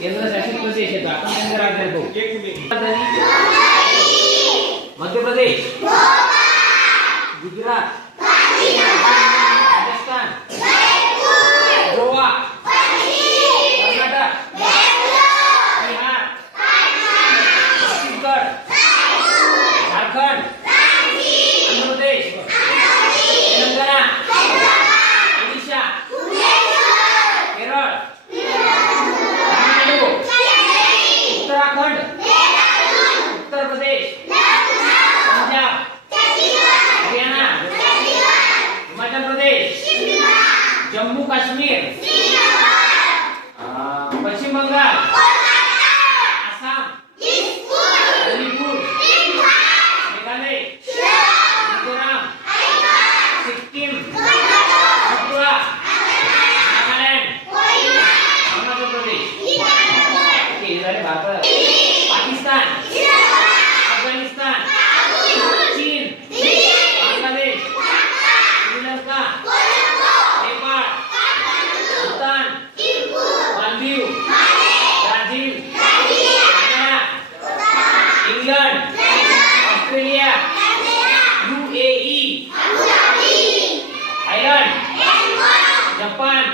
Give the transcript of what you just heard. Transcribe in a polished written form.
केंद्रशासित प्रदेश येतो. आपण केंद्र राज्य येतो. मध्य प्रदेश, गुजरात, राजस्थान, गोवा, कर्नाटक, बिहार, छत्तीसगढ़, झारखंड, आंध्र प्रदेश, तेलंगाना, ओडिशा, केरळ, तमिळनाडू, उत्तराखंड, उत्तर प्रदेश, पंजाब, हरियाणा, हिमाचल प्रदेश, जम्मू काश्मीर, पश्चिम बंगाल, आसाम, मणिपुर, मेघालय, मिझोराम, सिक्कीम, त्रिपुरा, नागालँड, अरुणाचल प्रदेश, पाकिस्तान, अफगाणिस्तान, चीन, Bangladesh, Sri Lanka, Nepal, Bhutan, Maldives, Brazil, Canada, England, Australia, UAE, Thailand, Japan,